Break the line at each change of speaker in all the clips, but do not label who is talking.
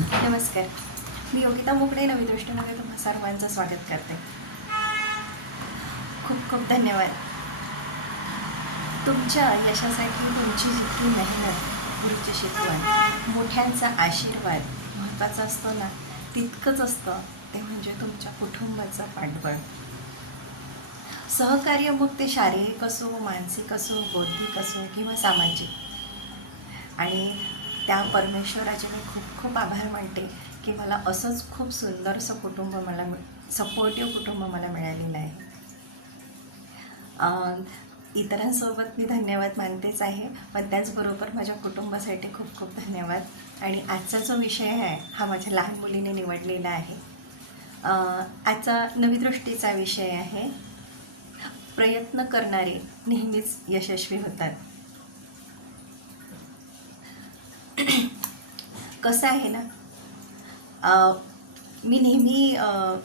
नमस्कार. मी योगिता मोकडे नवी दृष्टीमध्ये तुम्हा सर्वांचं स्वागत करते. खूप खूप धन्यवाद. तुमच्या यशासाठी तुमची जितकी मेहनत गुरुची शिकवण मोठ्यांचा आशीर्वाद महत्त्वाचा असतो ना तितकंच असतं ते म्हणजे तुमच्या कुटुंबाचं पाठबळ सहकार्य मग ते शारीरिक असो मानसिक असो बौद्धिक असो किंवा सामाजिक. आणि त्या परमेश्वराचे मी खूप खूप आभार मानते की मला असंच खूप सुंदरसं कुटुंब मला सपोर्टिव्ह कुटुंब मला मिळालेलं आहे. इतरांसोबत मी धन्यवाद मानतेच आहे पण त्याचबरोबर माझ्या कुटुंबासाठी खूप खूप धन्यवाद. आणि आजचा जो विषय आहे हा माझ्या लहान मुलीने निवडलेला आहे. आजचा नवी दृष्टीचा विषय आहे प्रयत्न करणारे नेहमीच यशस्वी होतात. कसं आहे ना मी नेहमी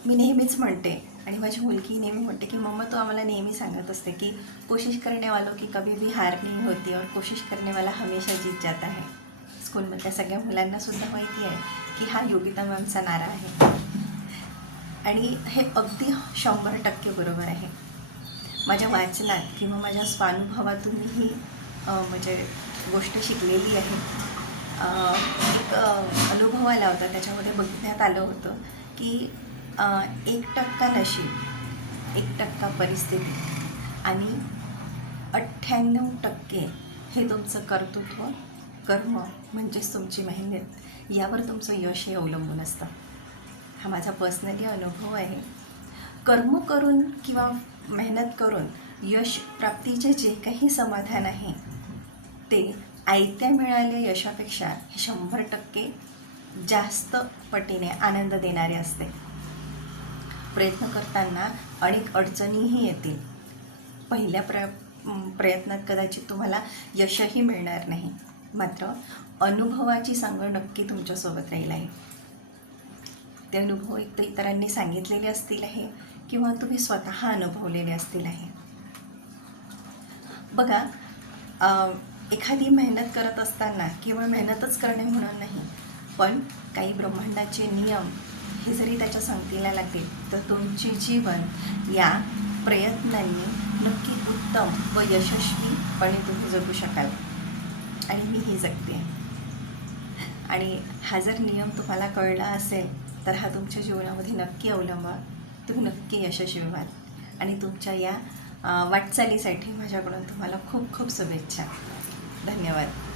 मी नेहमीच म्हणते आणि माझी मुलगी नेहमी म्हणते की मम्मा तू आम्हाला नेहमी सांगत असते की कोशिश करने वालों की कभी भी हार नाही होती और कोशिश करने वाला हमेशा जीत जाता है. स्कूलमधल्या सगळ्या मुलांना सुद्धा माहिती आहे की हा योगिता मॅमचा नारा आहे. आणि हे अगदी शंभर टक्के बरोबर आहे. माझ्या वाचनात किंवा माझ्या स्वानुभवातून ही म्हणजे गोष्ट शिकलेली आहे. एक अनुभव आला होता. त्याच्यामध्ये बघण्यात आलं होतं की एक टक्का नशीब एक टक्का परिस्थिती आणि अठ्ठ्याण्णव टक्के हे तुमचं कर्तृत्व कर्म म्हणजेच तुमची मेहनत यावर तुमचं यश हे अवलंबून असतं. हा माझा पर्सनली अनुभव आहे. कर्म करून किंवा मेहनत करून यश प्राप्तीचे जे काही समाधान आहे ते आयत्या मिळालेल्या यशापेक्षा हे शंभर टक्के जास्त पटीने आनंद देणारे असते. प्रयत्न करताना अनेक अडचणीही येतील. पहिल्या प्र प्रयत्नात कदाचित तुम्हाला यशही मिळणार नाही. मात्र अनुभवाची सांग नक्की तुमच्यासोबत राहील आहे. ते अनुभव एक तर इतरांनी सांगितलेले असतील आहे किंवा तुम्ही स्वतः अनुभवलेले असतील आहे. बघा एखादी मेहनत करत असताना केवळ मेहनतच करणे म्हणून नाही पण काही ब्रह्मांडाचे नियम हे जरी त्याच्या संगतीला लागतील तर तुमचे जीवन या प्रयत्नांनी नक्की उत्तम व यशस्वीपणे तुम्ही जगू शकाल. आणि मी ही जगते. आणि हा जर नियम तुम्हाला कळला असेल तर हा तुमच्या जीवनामध्ये नक्की अवलंबा. तुम्ही नक्की यशस्वी व्हाल. आणि तुमच्या या वाटचालीसाठी माझ्याकडून तुम्हाला खूप खूप शुभेच्छा. धन्यवाद.